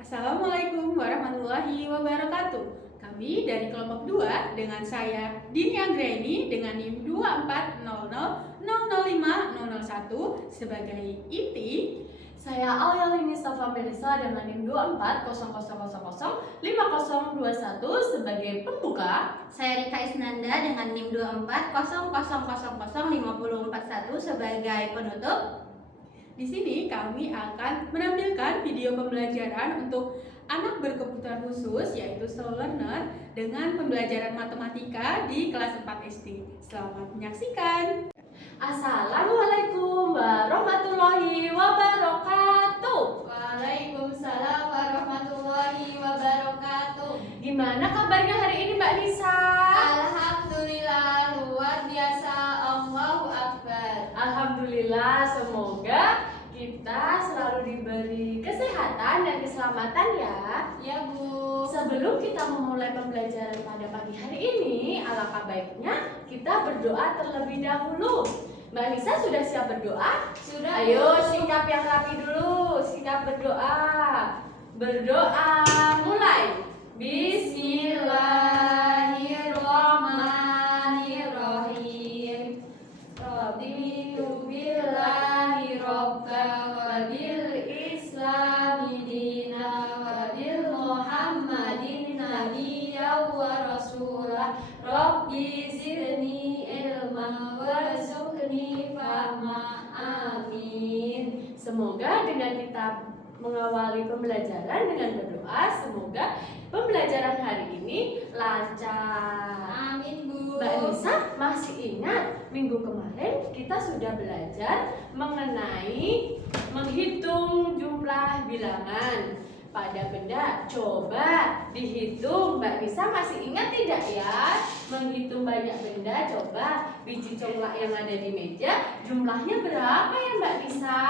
Assalamualaikum warahmatullahi wabarakatuh. Kami dari kelompok 2 dengan saya Dini Anggraini dengan NIM 2400005001 sebagai inti. Saya Alyalini Safa Melisa dengan NIM 2400005021 sebagai pembuka. Saya Rika Isnanda dengan NIM 2400005041 sebagai penutup. Di sini kami akan menampilkan video pembelajaran untuk anak berkebutuhan khusus yaitu slow learner dengan pembelajaran matematika di kelas 4 SD. Selamat menyaksikan. Assalamualaikum warahmatullahi wabarakatuh. Waalaikumsalam warahmatullahi wabarakatuh. Gimana kabarnya hari ini Mbak Nisa? Alhamdulillah, luar biasa. Allahu Akbar. Alhamdulillah, semoga kita selalu diberi kesehatan dan keselamatan ya. Ya Bu. Sebelum kita memulai pembelajaran pada pagi hari ini, alangkah baiknya kita berdoa terlebih dahulu. Mbak Nisa sudah siap berdoa? Sudah. Ayo Bu. sikap yang rapi dulu, sikap berdoa. Berdoa mulai. Bismillahirrahmanirrahim. Raditu billahi robba wa bil islami dina wa bil muhammadin nabiyya wa rasulah. Rabbi zidni ilma warzuqni fahma. Amin. Semoga dengan kita mengawali pembelajaran dengan berdoa, semoga pembelajaran hari ini lancar. Amin Bu. Mbak Nisa masih ingat minggu kemarin kita sudah belajar mengenai menghitung jumlah bilangan pada benda. Coba dihitung, Mbak Nisa masih ingat tidak ya? Menghitung banyak benda, coba biji congklak yang ada di meja jumlahnya berapa ya Mbak Nisa?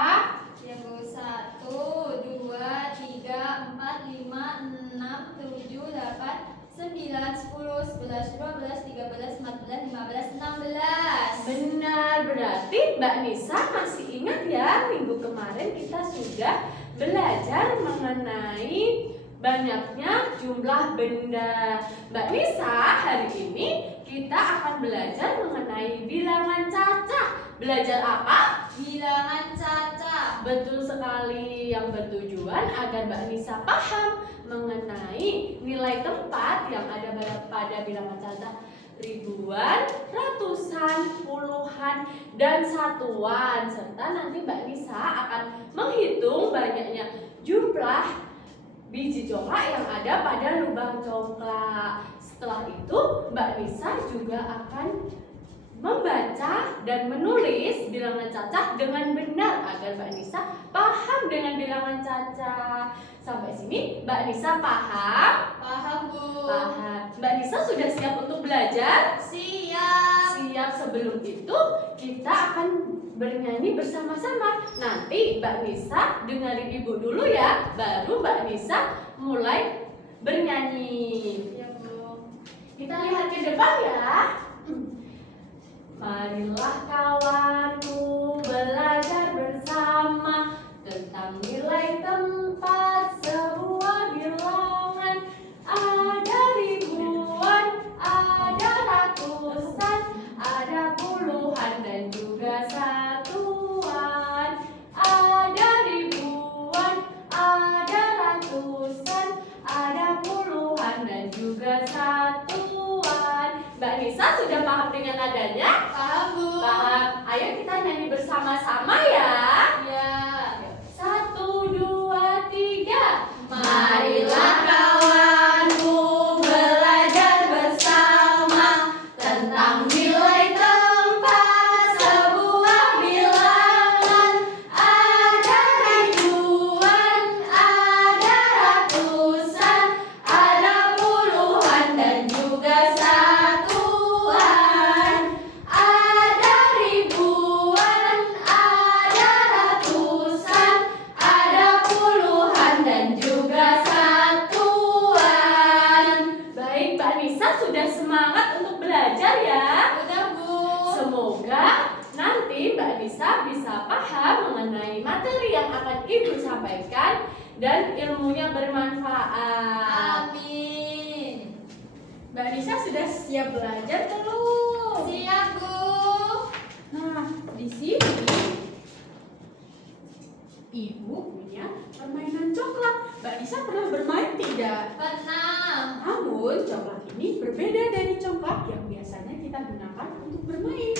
Ya Bu, 1, 2, 3, 4, 5, 6, 7, 8, 9, 10, 11, 12, 13, 14, 15, 16. Benar, berarti Mbak Nisa masih ingat ya minggu kemarin kita sudah belajar mengenai banyaknya jumlah benda. Mbak Nisa, hari ini kita akan belajar mengenai bilangan cacah. Belajar apa? Bilangan cacah. Betul sekali, yang bertujuan agar Mbak Nisa paham mengenai nilai tempat yang ada pada bilangan cacah ribuan, ratusan, puluhan, dan satuan. Serta nanti Mbak Nisa akan menghitung banyaknya jumlah biji congklak yang ada pada lubang congklak. Setelah itu Mbak Nisa juga akan membaca dan menulis bilangan cacah dengan benar agar Mbak Nisa paham dengan bilangan cacah. Sampai sini Mbak Nisa paham? Paham Bu. Paham. Mbak Nisa sudah siap untuk belajar? Siap. Siap. Sebelum itu kita akan bernyanyi bersama-sama. Nanti Mbak Nisa dengerin ibu dulu ya, baru Mbak Nisa mulai bernyanyi. Ya Bu. Kita lihat ke depan ya. Marilah kawanku belajar bersama tentang nilai tempat sebuah bilangan. Ada ribuan, ada ratusan, ada puluhan dan juga satuan. Ada ribuan, ada ratusan, ada puluhan dan juga satuan. Mbak Nisa sudah paham dengan nadanya? Paham Bu. Paham. Ayo kita nyanyi bersama-sama ya. Ya. 1, 2, 3. Marilah kawanku belajar bersama tentang nilai tempat sebuah bilangan. Ada ribuan, ada ratusan, ada puluhan dan juga satuan. Ada ribuan, ada ratusan, ada puluhan dan juga satuan. Baik, Mbak Nisa sudah semangat untuk belajar ya. Udah Bu. Semoga nanti Mbak Nisa bisa paham mengenai materi yang akan Ibu sampaikan dan ilmunya bermanfaat. Amin. Mbak Nisa sudah siap belajar belum? Siap, Bu. Nah, di sini Ibu punya permainan coklat. Mbak Nisa pernah bermain tidak? Pernah. Namun, coklat ini berbeda dari coklat yang biasanya kita gunakan untuk bermain.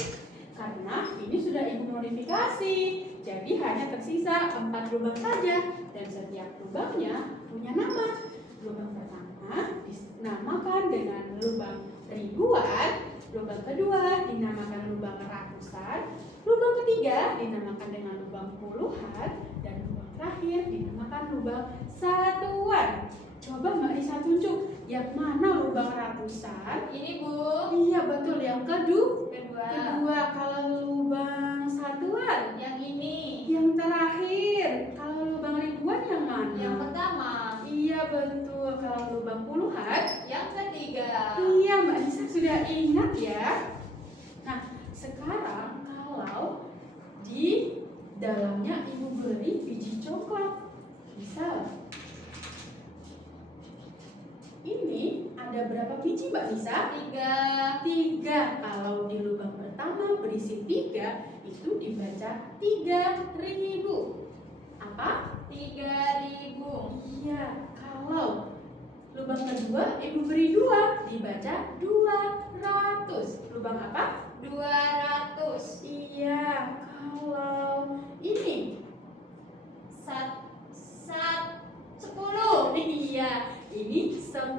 Karena ini sudah Ibu modifikasi, jadi hanya tersisa 4 lubang saja. Dan setiap lubangnya punya nama. Lubang pertama dinamakan dengan lubang ribuan, lubang kedua dinamakan lubang ratusan, lubang ketiga dinamakan dengan lubang puluhan, dan lubang terakhir dinamakan lubang satuan. Coba Mbak Nisa tunjuk yang mana lubang ratusan? Ini, Bu. Iya betul, yang kedua. Kedua. Kalau lubang satuan, Yang ini. yang terakhir. Kalau lubang ribuan yang mana? Yang pertama. Iya betul. Kalau lubang puluhan, Yang ketiga. iya Mbak Nisa sudah ingat ya. Nah sekarang kalau di dalamnya Ibu beri biji coklat, bisa. Ini ada berapa biji Mbak Nisa? 3. 3. Kalau di lubang pertama berisi 3, itu dibaca 3.000. Apa? 3.000. Iya. Kalau lubang kedua Ibu beri 2, dibaca 200. Lubang apa? 200. Iya. Kalau ini 10. iya, ini 10,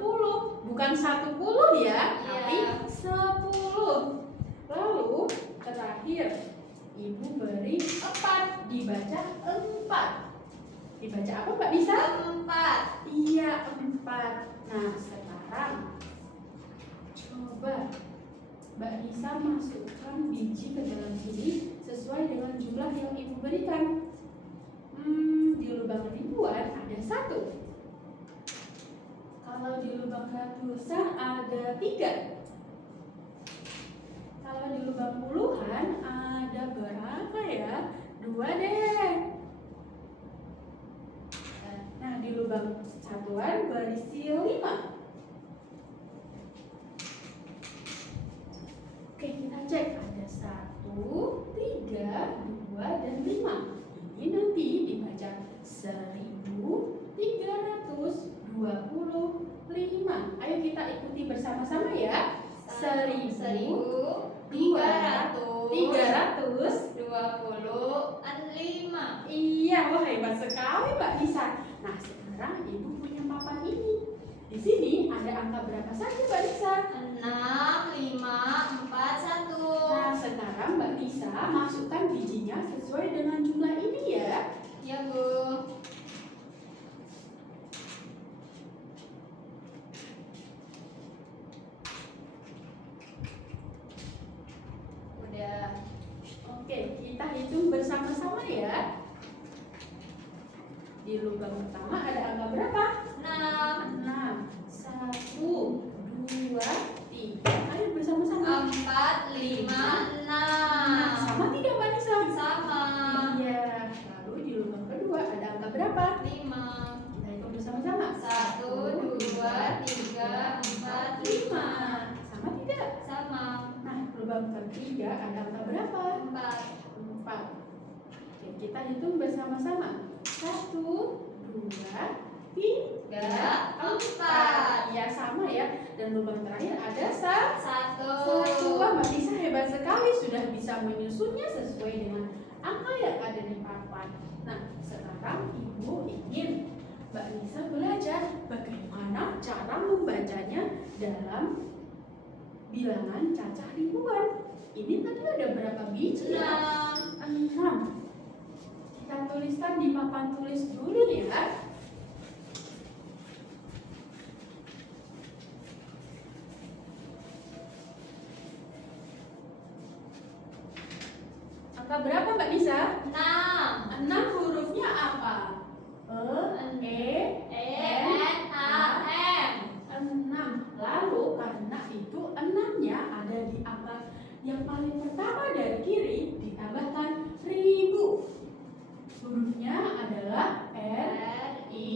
bukan 10 ya, Iya. tapi 10. Lalu terakhir Ibu beri 4, dibaca 4. Dibaca apa Mbak Nisa? 4. Iya, 4. Nah sekarang coba Mbak Nisa masukkan biji ke dalam sini sesuai dengan jumlah yang Ibu berikan. Di lubang ribuan ada 1. Kalau di lubang ratusan ada 3. Kalau di lubang puluhan ada berapa ya? 2 deh. Nah di lubang satuan berisi 5. Oke kita cek, ada 1, 3, 2, dan 5. Ini nanti dibaca 1325. Ayo kita ikuti bersama-sama ya. 1325. Iya, wah hebat sekali Mbak Nisa. Nah sekarang Ibu punya papan ini. Di sini ada angka berapa saja Mbak Nisa? 6, 5, 4, 1. Nah sekarang Mbak Nisa masukkan bijinya sesuai dengan jumlah ini ya. Ya, Bu. Udah. Oke, kita hitung bersama-sama ya. Di lubang pertama ada angka berapa? 6, 6. 1, 2, 3. Ayo bersama-sama. 4, 5, Nah, 6. sama tidak Mbak Nisa? Sama. Iya. Lalu di lubang kedua ada angka berapa? 5. Kita hitung bersama-sama. 1, 2, 3, 4, 5. Sama tidak? Sama. Nah, lubang ketiga ada angka berapa? 4. 4. Oke, kita hitung bersama-sama. 1, 2, 3, 4. Ya sama ya. Dan lubang terakhir ada 1. Wah, Mbak Nisa hebat sekali, sudah bisa menyusunnya sesuai dengan angka yang ada di papan. Nah, sekarang Ibu ingin Mbak Nisa belajar bagaimana cara membacanya dalam bilangan cacah ribuan. Ini tadi ada berapa biji ya? 6. Kita tuliskan di papan tulis dulu ya. Angka berapa Mbak Nisa? 6. 6 hurufnya apa? E, N, A, M. 6. Lalu karena itu 6-nya ada di angka yang paling pertama dari kiri, ditambahkan 1000. Hurufnya adalah R, I,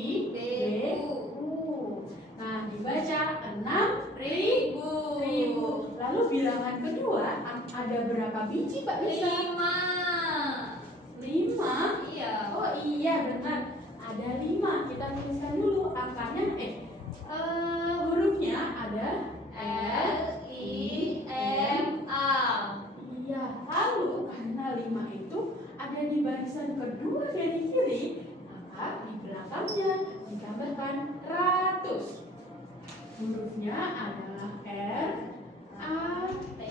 ada berapa biji Mbak Nisa? 5. 5? Iya. Oh iya benar, ada 5. Kita tuliskan dulu angkanya. Hurufnya ada L I M A. Iya, lalu karena 5 itu ada di barisan kedua dari kiri, maka di belakangnya ditambahkan ratus. Hurufnya adalah R, A, T,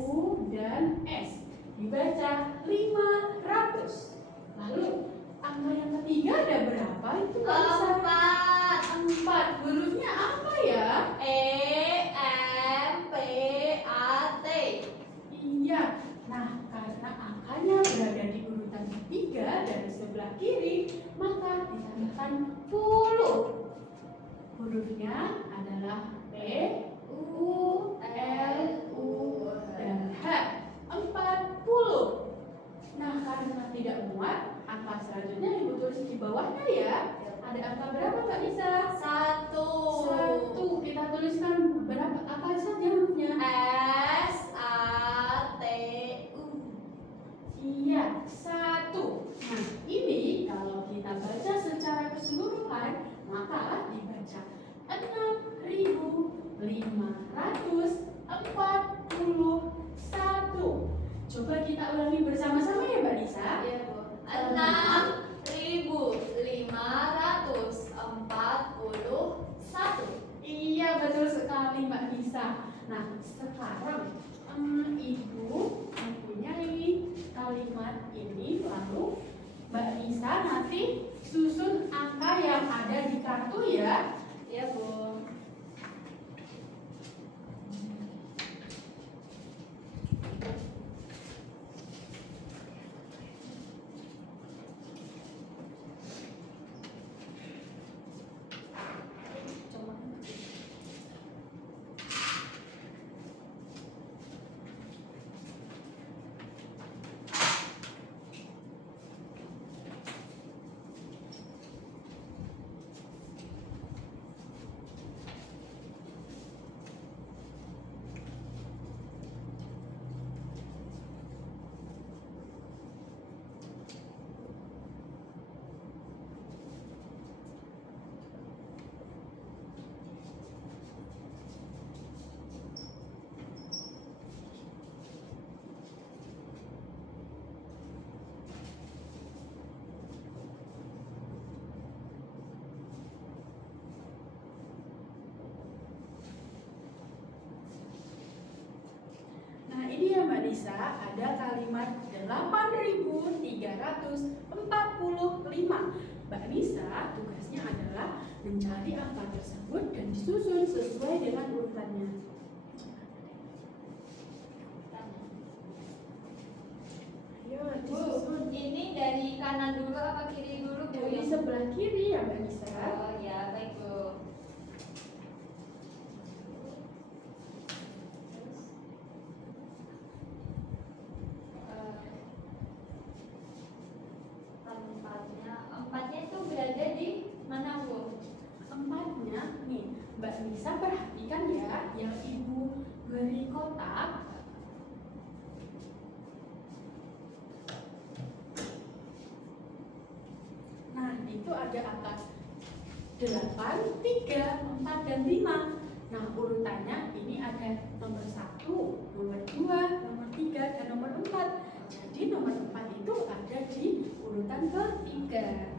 U, dan S. Dibaca 500. Lalu angka yang ketiga ada berapa itu Mbak Nisa? 4. Hurufnya apa ya? E M P A T. Iya. Nah, karena angkanya berada di urutan ketiga dari sebelah kiri, maka ditambahkan puluh. Hurufnya adalah P, U, L, U, dan H. 40. Nah, karena tidak muat, angka selanjutnya Ibu tulis di bawahnya ya. Ada angka berapa Mbak Nisa? 1. 1. Kita tuliskan berapa? Apa saja hurufnya? S A T U. Iya, 1. Nah, ini kalau kita baca secara keseluruhan, maka dibaca 6.541. Coba kita ulangi bersama-sama ya Mbak Nisa. Iya, Bu. 6.541. Iya, betul sekali Mbak Nisa. Nah, sekarang Ibu mempunyai kalimat ini, lalu Mbak Nisa nanti susun angka yang ada di kartu ya. Iya, Bu. Nah, ini ya Mbak Nisa, ada kalimat 8.345. Mbak Nisa tugasnya adalah mencari angka tersebut dan disusun sesuai dengan urutannya. Ayo, disusun. Bu, ini dari kanan dulu apa kiri dulu, Bu? Dari sebelah kiri ya Mbak Nisa. Oh ya, baik, Bu. Empatnya itu berada di mana, Bu? Empatnya nih, Mbak Nisa perhatikan ya, yang Ibu beri kotak. Nah, itu ada angka 8, 3, 4, dan 5. Nah, urutannya ini ada nomor 1, nomor 2, nomor 3, dan nomor 4. Jadi nomor 4 itu ada di urutan ketiga.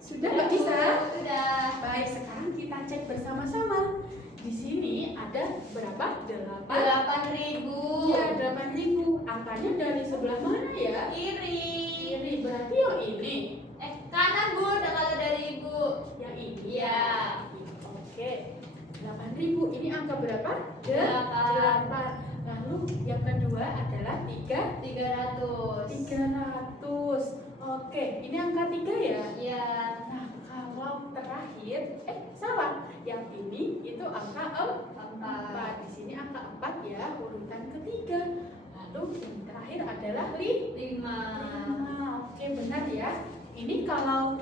Sudah Mbak Nisa? Sudah. Baik, sekarang kita cek bersama-sama. Di sini ada berapa? 8. 8.000. Iya, 8.000. Angkanya dari sebelah mana ya? Kiri. Kiri, berarti yang ini. Kanan, Bu, kalau dari Ibu. Yang ini. Iya. Oke. 8.000. Ini angka berapa? 8. 8. Lalu yang kedua adalah 300. 300. Oke, ini angka 3 ya? Iya. Nah, kalau terakhir, salah. Yang ini itu angka 4. Di sini angka 4 ya, urutan ketiga. Lalu yang terakhir adalah 5. 5. Oke, benar ya. Ini kalau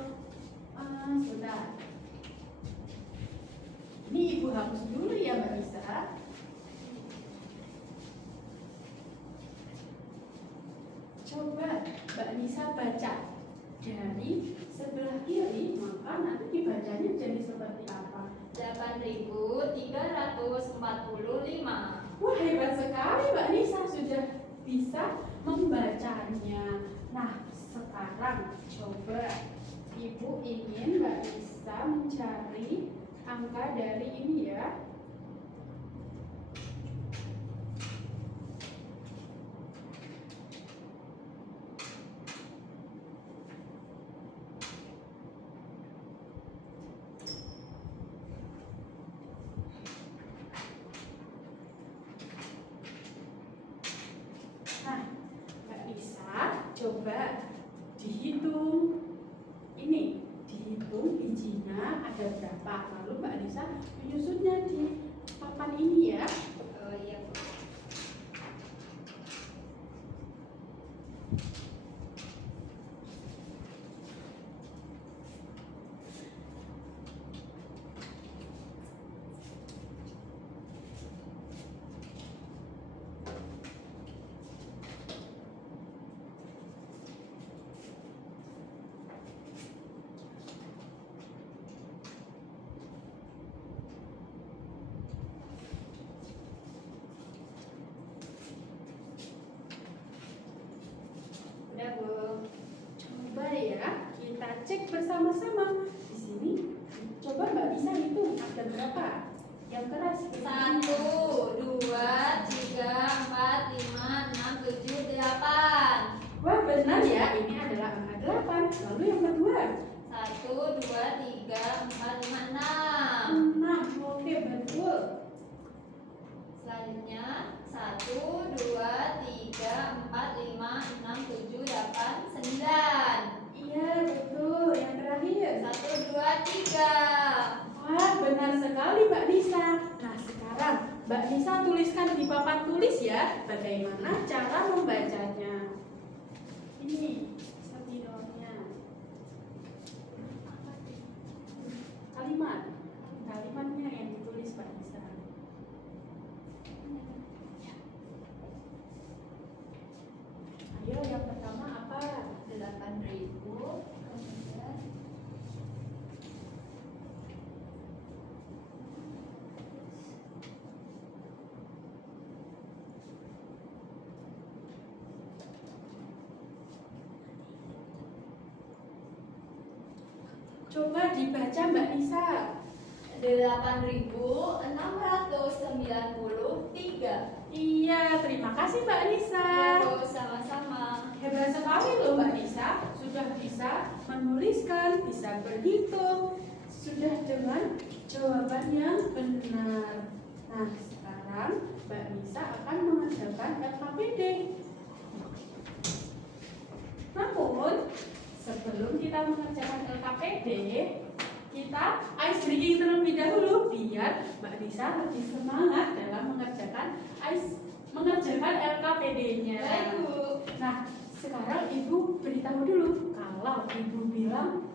Sebentar. Ini Ibu hapus dulu ya Mbak Nisa. Coba Mbak Nisa baca dari sebelah kiri, maka nanti dibacanya jadi seperti apa? 8.345. Wah, hebat sekali Mbak Nisa, sudah bisa membacanya. Nah, sekarang coba Ibu ingin Mbak Nisa mencari angka dari ini ya. Nah, Mbak Nisa coba dihitung. Ini dihitung bijinya ada berapa. Lalu Mbak Nisa menyusunnya di papan ini ya. Oh iya Bu. Udah Bu. Coba ya, kita cek bersama-sama. Di sini coba Mbak Nisa hitung ada berapa? Yang keras 1, 2, 3, 4, 5, 6, 7, 8. Wah, benar ya, ini adalah angka 8. Lalu yang kedua 1, 2, 3, 4, 5, 6. 6. Oke, betul. Selanjutnya 1, 2, 3, 4, 5, 6, 7, 8, 9. Iya, betul. Yang terakhir 1, 2, 3. wah, benar sekali Mbak Nisa. Nah, sekarang Mbak Nisa tuliskan di papan tulis ya, bagaimana cara membacanya. Ini spidolnya. Kalimatnya yang ditulis Mbak Nisa. Ayo, yang pertama apa? 8.000. Coba dibaca Mbak Nisa. 8.693. Iya, terima kasih Mbak Nisa. Bu, sama-sama. Hebat sekali loh Mbak Nisa, sudah bisa menuliskan, bisa berhitung, sudah dengan jawaban yang benar. Nah, sekarang Mbak Nisa akan mengerjakan LKPD. Namun, sebelum kita mengerjakan LKPD, kita ice breaking terlebih dahulu biar Mbak Nisa lebih semangat dalam mengerjakan LKPD-nya. Baik Bu. Nah, sekarang Ibu beritahu dulu. Kalau Ibu bilang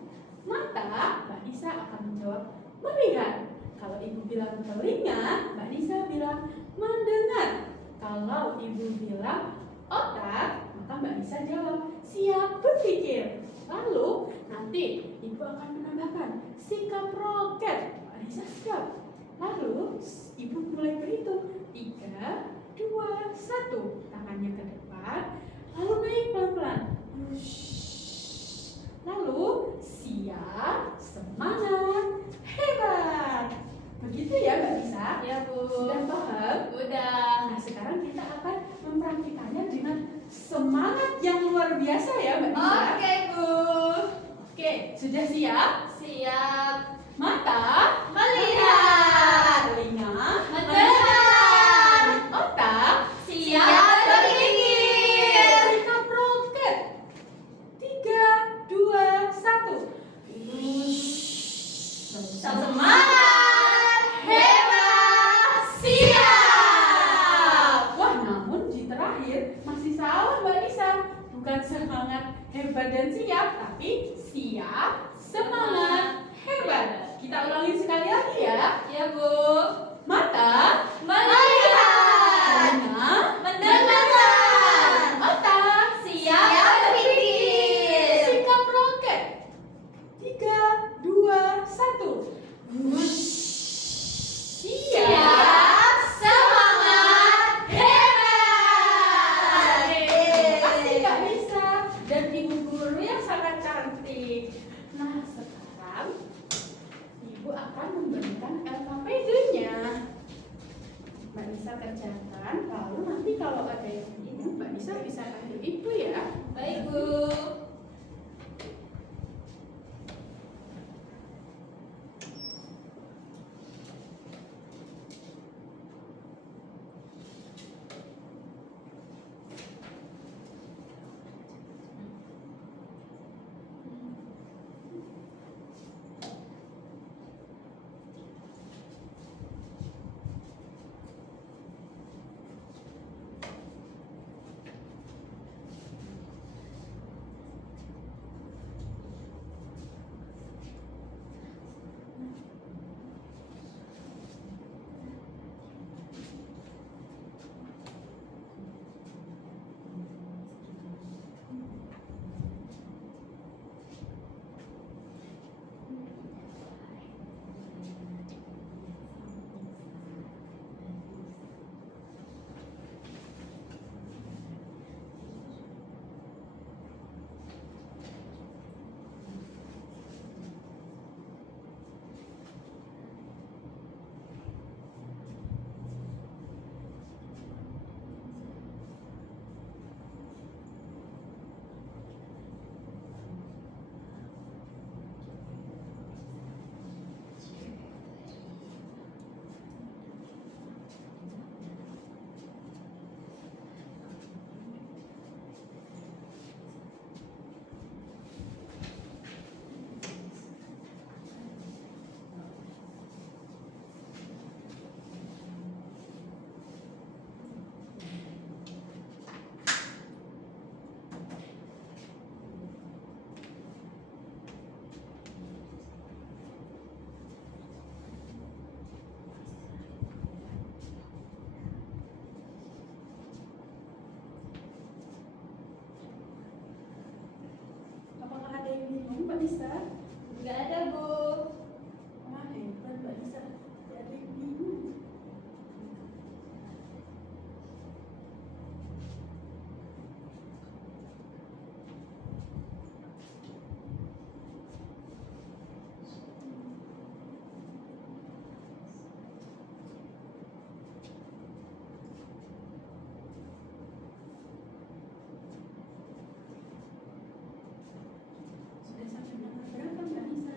mata, Mbak Nisa akan menjawab melihat. Kalau Ibu bilang telinga, Mbak Nisa bilang mendengar. Kalau Ibu bilang otak, maka Mbak Nisa jawab siap berpikir. Lalu nanti Ibu akan menambahkan sikap roket. Mbak Nisa siap. Lalu Ibu mulai berhitung 3, 2, 1. Tangannya ke depan. Lalu naik pelan-pelan. Lalu siap, semangat, hebat. Begitu ya Mbak Nisa? Ya Bu. Sudah paham? Udah. Nah, sekarang kita akan mempraktikannya dengan semangat yang luar biasa ya Mbak Nisa. Oke Bu. Oke, sudah siap? Siap. Mata Melihat. telinga Mendengar. otak Siap berpikir. sikap roket. 3, 2, 1. Semangat. Hebat. Siap. Wah, namun di terakhir masih salah Mbak Nisa. Bukan semangat hebat dan siap, tapi siap, semangat, hebat. Kita ulangi sekali lagi ya. Ya, Bu. Mata, Melihat. telinga, Mendengarkan. otak, Siap berpikir. sikap roket. 3, 2, 1. Siap, semangat, hebat. Terima kasih Kak Nisa dan Ibu Guru yang sangat cantik. Nah, sekarang Ibu akan memberikan LKPD-nya. Mbak Nisa kerjakan, lalu nanti kalau ada yang bingung, Mbak Nisa bisa panggil Ibu ya. Baik, Bu. Apakah ada yang bingung, Mbak Nisa? Enggak ada, Bu. Wah, hebat Mbak Nisa. Tidak ada yang bingung. Sudah sampai nomor berapa Mbak Nisa?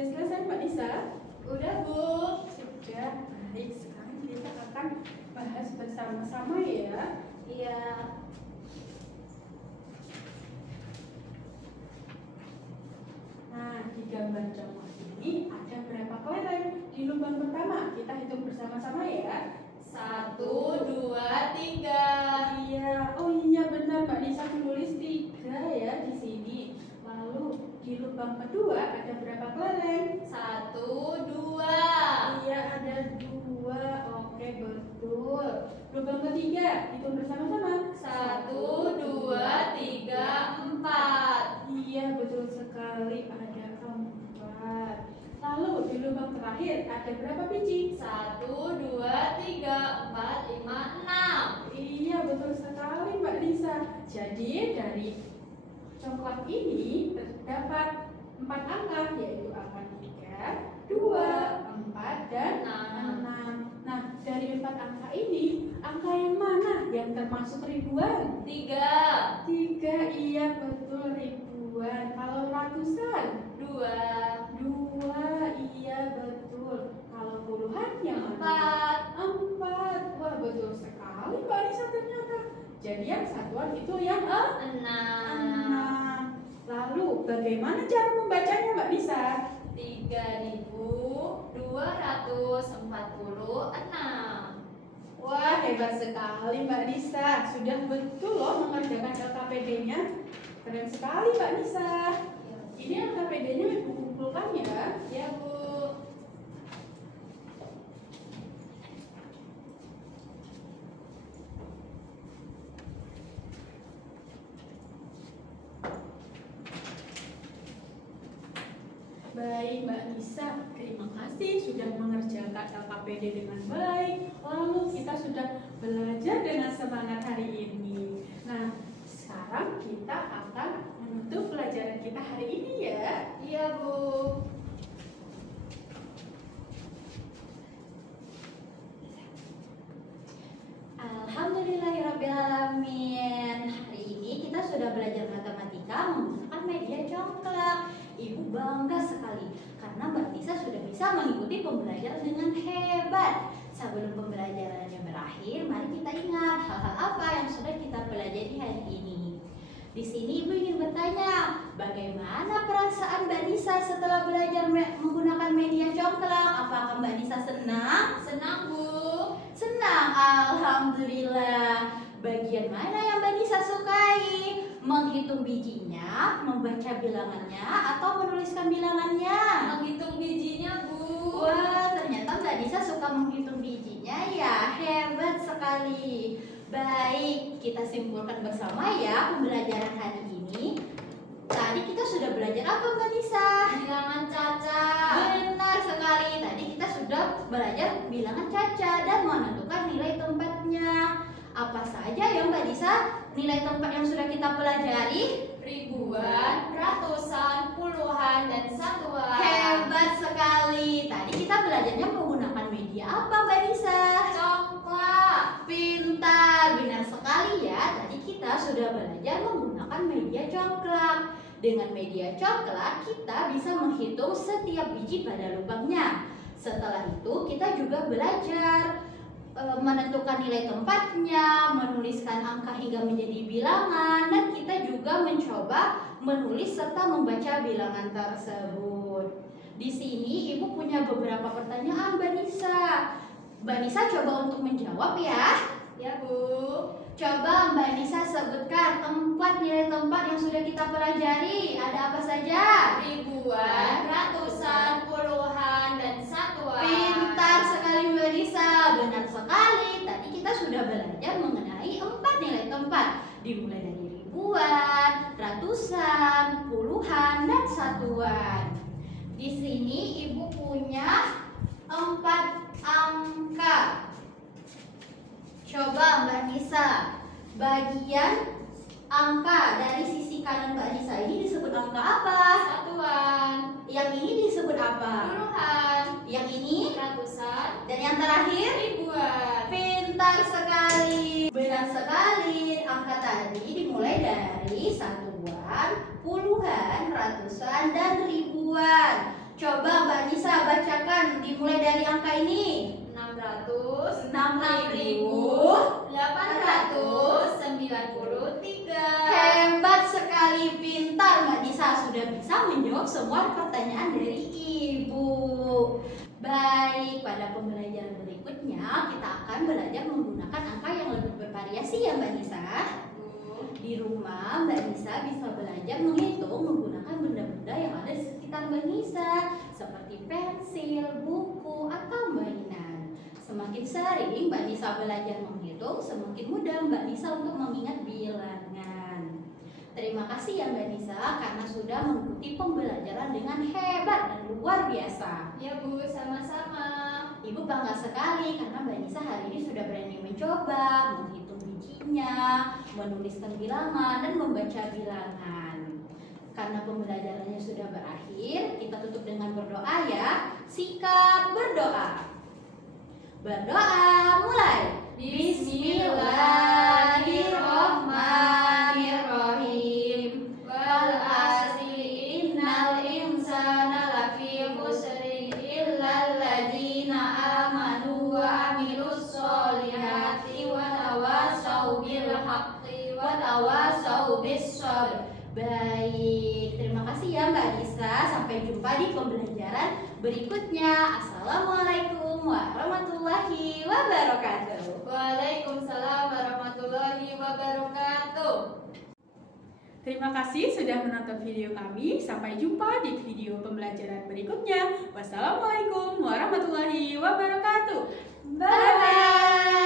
Sudah selesai Mbak Nisa? Udah Bu. Sudah. Baik, sekarang kita akan bahas bersama-sama ya. Iya. Nah, di gambar contoh ini ada berapa kelereng? Di lubang pertama kita hitung bersama-sama ya. 1, 2, 3. Iya, oh iya benar Mbak Nisa menulis 3 ya di sini. Lalu di lubang kedua ada berapa kelereng? 1, 2. Iya ada 2. Oke betul. Lubang ketiga hitung bersama-sama. 1, 2, 3, 4. Iya betul sekali ada 4. Lalu di lubang terakhir ada berapa biji? 1, 2, 3, 4, 5, 6. Iya betul sekali Mbak Nisa. Jadi dari coklat ini terdapat 4 angka, yaitu angka 3, 2, 4, dan 6. Nah, dari 4 angka ini, angka yang mana yang termasuk ribuan? 3, 3, iya betul ribuan. Kalau ratusan? 2, 2, iya betul. Kalau puluhan yang 4. mana? 4. Wah betul sekali Mbak Nisa ternyata. Jadi yang satuan itu yang 6. 6. Lalu bagaimana cara membacanya Mbak Nisa? 3.246. Wah hebat sekali Mbak Nisa. Sudah betul loh mengerjakan LKPD-nya. Keren sekali Mbak Nisa. Ini LKPD-nya Ibu kumpulkan ya. Ya Bu. Baik Mbak Nisa, terima kasih sudah mengerjakan LKPD dengan baik. Lalu kita sudah belajar dengan semangat hari ini. Nah, sekarang kita akan menutup pelajaran kita hari ini ya. Iya Bu. Alhamdulillahirrabbilalamin. Hari ini kita sudah belajar matematika menggunakan media congklak. Ibu bangga sekali karena Mbak Nisa sudah bisa mengikuti pembelajaran dengan hebat. Sebelum pembelajarannya berakhir, mari kita ingat hal-hal apa yang sudah kita pelajari hari ini. Di sini Ibu ingin bertanya, bagaimana perasaan Mbak Nisa setelah belajar menggunakan media congklak? Apakah Mbak Nisa senang? Senang Bu. Senang, alhamdulillah. Bagian mana yang Mbak Nisa sukai? Menghitung bijinya, membaca bilangannya, atau menuliskan bilangannya? Menghitung bijinya Bu. Wah, ternyata Mbak Nisa suka menghitung bijinya ya. Hebat sekali. Baik, kita simpulkan bersama ya pembelajaran hari ini. Tadi kita sudah belajar apa Mbak Nisa? Bilangan caca. Benar sekali. Tadi kita sudah belajar bilangan caca dan menentukan nilai tempatnya. Apa saja yang Mbak Nisa nilai tempat yang sudah kita pelajari? Ribuan, ratusan, puluhan, dan satuan. Hebat sekali. Tadi kita belajarnya menggunakan media apa Mbak Nisa? Congklak. Pintar, benar sekali ya. Tadi kita sudah belajar menggunakan media congklak. Dengan media congklak kita bisa menghitung setiap biji pada lubangnya. Setelah itu kita juga belajar menentukan nilai tempatnya, menuliskan angka hingga menjadi bilangan, dan kita juga mencoba menulis serta membaca bilangan tersebut. Di sini Ibu punya beberapa pertanyaan Mbak Nisa. Mbak Nisa coba untuk menjawab ya. Ya Bu. Coba Mbak Nisa sebutkan 4 nilai tempat yang sudah kita pelajari. Ada apa saja? Ribuan, ratusan, puluhan, dan satuan. Pintar sekali Mbak Nisa, benar sekali. Tadi kita sudah belajar mengenai 4 nilai tempat, dimulai dari ribuan, ratusan, puluhan, dan satuan. Di sini Ibu punya 4 angka. Coba Mbak Nisa, bagian angka dari sisi kanan Mbak Nisa ini disebut angka apa? Satuan. Yang ini disebut apa? Puluhan. Yang ini? Ratusan. Dan yang terakhir? Ribuan. Pintar sekali. Benar sekali. Angka tadi dimulai dari satuan, puluhan, ratusan, dan ribuan. Coba Mbak Nisa bacakan dimulai dari angka ini. 6.893. Hebat sekali, pintar Mbak Nisa, sudah bisa menjawab semua pertanyaan dari Ibu. Baik, pada pembelajaran berikutnya kita akan belajar menggunakan angka yang lebih bervariasi ya Mbak Nisa. Di rumah Mbak Nisa bisa belajar menghitung menggunakan benda-benda yang ada di sekitar Mbak Nisa, seperti pensil, buku, atau mainan. Semakin sering Mbak Nisa belajar menghitung, semakin mudah Mbak Nisa untuk mengingat bilangan. Terima kasih ya Mbak Nisa karena sudah mengikuti pembelajaran dengan hebat dan luar biasa. Ya Bu, sama-sama. Ibu bangga sekali karena Mbak Nisa hari ini sudah berani mencoba menghitung bijinya, menuliskan bilangan, dan membaca bilangan. Karena pembelajarannya sudah berakhir, kita tutup dengan berdoa ya. Sikap berdoa. Berdoa mulai. Bismillahirrahmanirrahim. Wal asri innal insana lafi khusri illal ladzina amanu wa amilus solihati wa tawasau bil haqqi wa tawasau bis sabr. Baik, terima kasih ya Mbak Nisa. Sampai jumpa di pembelajaran berikutnya. Assalamualaikum warahmatullahi wabarakatuh. Waalaikumsalam warahmatullahi wabarakatuh. Terima kasih sudah menonton video kami. Sampai jumpa di video pembelajaran berikutnya. Wassalamualaikum warahmatullahi wabarakatuh. Bye bye.